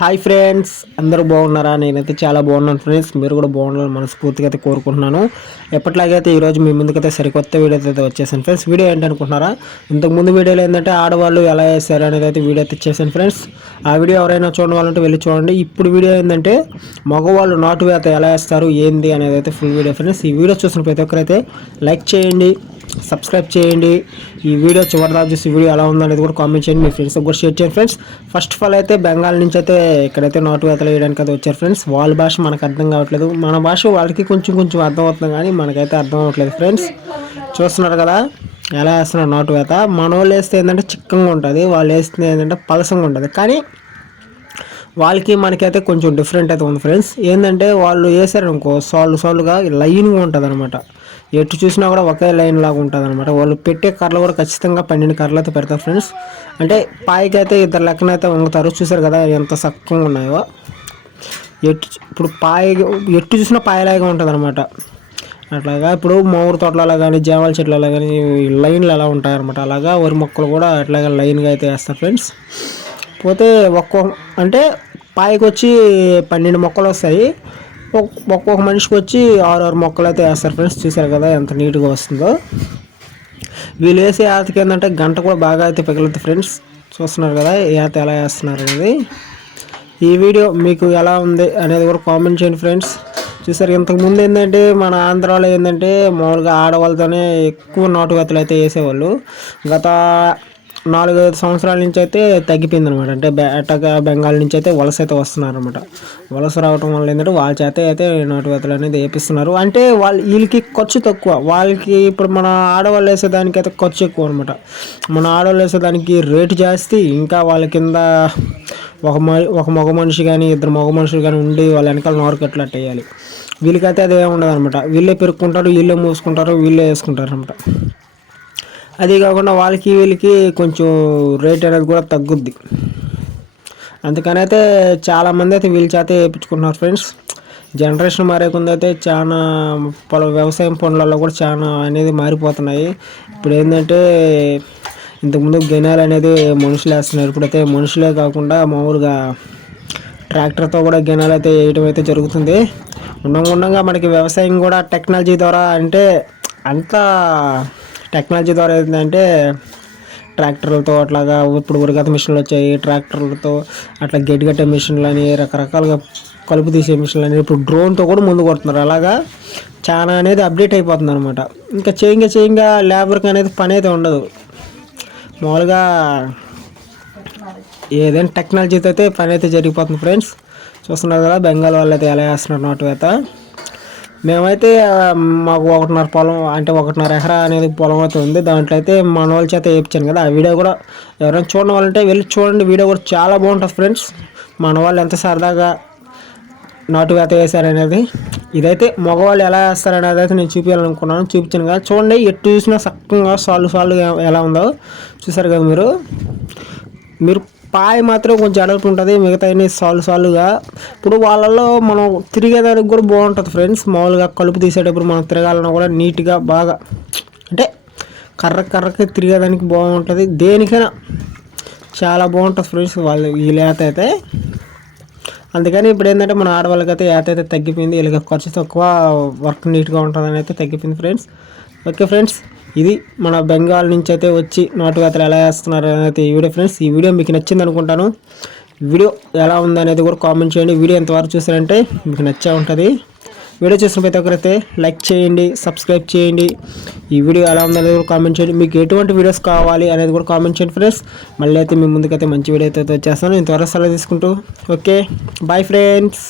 Hi friends, అందరూ బాగున్నారా? నేనైతే చాలా బాగున్నాను ఫ్రెండ్స్. మీరు కూడా బాగుండాలని మనస్ఫూర్తిగా అయితే కోరుకుంటున్నాను. ఎప్పటిలాగైతే ఈరోజు మీ ముందుకైతే సరికొత్త వీడియో అయితే వచ్చేసాను ఫ్రెండ్స్. వీడియో ఏంటనుకుంటున్నారా? ఇంతకుముందు వీడియోలో ఏంటంటే ఆడవాళ్ళు ఎలా వేస్తారు అనేది అయితే వీడియో అయితే ఇచ్చేసాను ఫ్రెండ్స్. ఆ వీడియో ఎవరైనా చూడాలంటే వెళ్ళి చూడండి. ఇప్పుడు వీడియో ఏంటంటే మగవాళ్ళు నాటు వేత ఎలా వేస్తారు ఏంది అనేది అయితే ఫుల్ వీడియో ఫ్రెండ్స్. ఈ వీడియో చూసిన ప్రతి ఒక్కరైతే లైక్ చేయండి, సబ్స్క్రైబ్ చేయండి. ఈ వీడియో చివరిదాకా చూసి వీడియో ఎలా ఉందనేది కూడా కామెంట్ చేయండి, మీ ఫ్రెండ్స్కి కూడా షేర్ చేయండి ఫ్రెండ్స్. ఫస్ట్ ఆఫ్ ఆల్ అయితే బెంగాల్ నుంచి అయితే ఇక్కడైతే నాటు వేతలు వేయడానికి అయితే వచ్చారు ఫ్రెండ్స్. వాళ్ళ భాష మనకు అర్థం కావట్లేదు, మన భాష వాళ్ళకి కొంచెం కొంచెం అర్థం అవుతుంది కానీ మనకైతే అర్థం అవ్వట్లేదు ఫ్రెండ్స్. చూస్తున్నారు కదా ఎలా వేస్తున్నారు నాటు వేత. మన వాళ్ళు వేస్తే ఏంటంటే చిక్కగా ఉంటుంది, వాళ్ళు వేస్తే ఏంటంటే పలసంగా ఉంటుంది. కానీ వాళ్ళకి మనకైతే కొంచెం డిఫరెంట్ అయితే ఉంది ఫ్రెండ్స్. ఏంటంటే వాళ్ళు వేసారనుకో సాలుగా లైన్గా ఉంటుంది అనమాట. ఎటు చూసినా కూడా ఒకే లైన్ లాగా ఉంటుంది అనమాట. వాళ్ళు పెట్టే కర్రలు కూడా ఖచ్చితంగా 12 కర్రలు అయితే పెడతారు ఫ్రెండ్స్. అంటే పాయికి అయితే ఇద్దరు లెక్కనైతే వంగుతారు. చూసారు కదా ఎంత చక్కగా ఉన్నాయో. ఇప్పుడు ఎటు చూసినా పాయలాగా ఉంటుంది అనమాట. అట్లాగా ఇప్పుడు మామిడి తోటలలో కానీ జామాల చెట్లలో కానీ లైన్లు ఎలా ఉంటాయన్నమాట. అలాగా వరి మొక్కలు కూడా అట్లాగా లైన్గా అయితే వేస్తారు ఫ్రెండ్స్. పోతే అంటే పాయికి వచ్చి 12 మొక్కలు వస్తాయి. ఒక్కొక్క మనిషికి వచ్చి 6 మొక్కలు అయితే వేస్తారు ఫ్రెండ్స్. చూసారు కదా ఎంత నీట్గా వస్తుందో. వీళ్ళు వేసే ఆతకి ఏంటంటే గంట కూడా బాగా అయితే పిగలుతుంది ఫ్రెండ్స్. చూస్తున్నారు కదా ఈత ఎలా వేస్తున్నారు అనేది. ఈ వీడియో మీకు ఎలా ఉంది అనేది కూడా కామెంట్ చేయండి ఫ్రెండ్స్. చూసారు ఇంతకుముందు ఏంటంటే మన ఆంధ్రాలో ఏంటంటే మామూలుగా ఆడవాళ్ళతోనే ఎక్కువ నాటు వేతలు అయితే వేసేవాళ్ళు. గత 4-5 సంవత్సరాల నుంచి అయితే తగ్గిపోయింది అనమాట. అంటే అట్టగా బెంగాల్ నుంచి అయితే వలస అయితే వస్తున్నారు అనమాట. వలస రావటం వల్ల ఏంటంటే వాళ్ళ చేత అయితే నాటు వేతలు అనేది వేపిస్తున్నారు. అంటే వీళ్ళకి ఖర్చు తక్కువ. వాళ్ళకి ఇప్పుడు మన ఆడవాళ్ళు వేసేదానికి అయితే ఖర్చు ఎక్కువ అనమాట. మన ఆడవాళ్ళు వేసేదానికి రేటు జాస్తి. ఇంకా వాళ్ళ కింద ఒక మగ మనిషి కానీ 2 మగ మనుషులు కానీ ఉండి వాళ్ళ వెనకాల నారు కట్టినట్టు వేయాలి. వీళ్ళకైతే అదే ఉండదు అనమాట. వీళ్ళే పెరుక్కుంటారు, వీళ్ళే మూసుకుంటారు, వీళ్ళే వేసుకుంటారు అనమాట. అది కాకుండా వీళ్ళకి కొంచెం రేట్ అనేది కూడా తగ్గుద్ది. అందుకని అయితే చాలామంది అయితే వీళ్ళ చేత వేయించుకుంటున్నారు ఫ్రెండ్స్. జనరేషన్ మారే కొంది అయితే చాలా వ్యవసాయం పనులలో కూడా చాలా అనేది మారిపోతున్నాయి. ఇప్పుడు ఏంటంటే ఇంతకుముందు గెనాలు అనేది మనుషులు వేస్తున్నారు. ఇప్పుడైతే మనుషులే కాకుండా మామూలుగా ట్రాక్టర్తో కూడా గెనాలు అయితే వేయడం అయితే జరుగుతుంది. ఉండగా మనకి వ్యవసాయం కూడా టెక్నాలజీ ద్వారా అంటే అంతా టెక్నాలజీ ద్వారా ఏంటంటే ట్రాక్టర్లతో అట్లాగా ఇప్పుడు ఉరగత మిషన్లు వచ్చాయి. ట్రాక్టర్లతో అట్లా గడ్డి కట్టే మిషన్లు అని రకరకాలుగా కలుపు తీసే మిషన్లు అని ఇప్పుడు డ్రోన్తో కూడా ముందు కొడుతున్నారు. అలాగా చాలా అనేది అప్డేట్ అయిపోతుంది అనమాట. ఇంకా చేయంగా లేబర్కి అనేది పని అయితే ఉండదు. మామూలుగా ఏదైనా టెక్నాలజీతో అయితే పని అయితే జరిగిపోతుంది ఫ్రెండ్స్. చూస్తున్నారు కదా బెంగాల్ వాళ్ళు అయితే ఎలా వేస్తున్నారు నాటు వేత. మేమైతే మాకు 1.5 పొలం అంటే 1.5 ఎకరా అనేది పొలం అయితే ఉంది. దాంట్లో అయితే మన వాళ్ళ చేత వేయించాను కదా. ఆ వీడియో కూడా ఎవరైనా చూడడం వాళ్ళంటే వెళ్ళి చూడండి. వీడియో కూడా చాలా బాగుంటుంది ఫ్రెండ్స్. మన వాళ్ళు ఎంత సరదాగా నాటు వేత వేశారనేది. ఇదైతే మగవాళ్ళు ఎలా వేస్తారనేది అయితే నేను చూపించాను కదా. చూడండి ఎటు చూసినా చక్కగా సాలు ఎలా ఉందో చూసారు కదా మీరు పాయ మాత్రం కొంచెం అడల్పు ఉంటుంది, మిగతా అన్ని సాలుగా. ఇప్పుడు వాళ్ళల్లో మనం తిరిగేదానికి కూడా బాగుంటుంది ఫ్రెండ్స్. మామూలుగా కలుపు తీసేటప్పుడు మనం తిరగాలన్నా కూడా నీట్గా బాగా అంటే కర్రకి తిరిగేదానికి బాగుంటుంది. దేనికైనా చాలా బాగుంటుంది ఫ్రెండ్స్ ఈ లేత అయితే. అందుకని ఇప్పుడు ఏంటంటే మన ఆడవాళ్ళకి అయితే ఏత అయితే తగ్గిపోయింది. వీళ్ళకి ఖర్చు తక్కువ, వర్క్ నీట్గా ఉంటుందని అయితే తగ్గిపోయింది ఫ్రెండ్స్. ఓకే ఫ్రెండ్స్, ఇది మన బెంగాల్ నుంచి అయితే వచ్చి నాటు వేతలు ఎలా వేస్తున్నారు అనేది ఈ వీడియో ఫ్రెండ్స్. ఈ వీడియో మీకు నచ్చింది అనుకుంటాను. వీడియో ఎలా ఉందనేది కూడా కామెంట్ చేయండి. వీడియో ఎంతవరకు చూసారంటే మీకు నచ్చే ఉంటుంది. వీడియో చూసిన ప్రతి ఒక్కరైతే లైక్ చేయండి, సబ్స్క్రైబ్ చేయండి. ఈ వీడియో ఎలా ఉందనేది కూడా కామెంట్ చేయండి. మీకు ఎటువంటి వీడియోస్ కావాలి అనేది కూడా కామెంట్ చేయండి ఫ్రెండ్స్. మళ్ళీ అయితే మీ ముందుకైతే మంచి వీడియో అయితే వచ్చేస్తాను. ఇంతవరకు సెలవు తీసుకుంటూ ఓకే బాయ్ ఫ్రెండ్స్.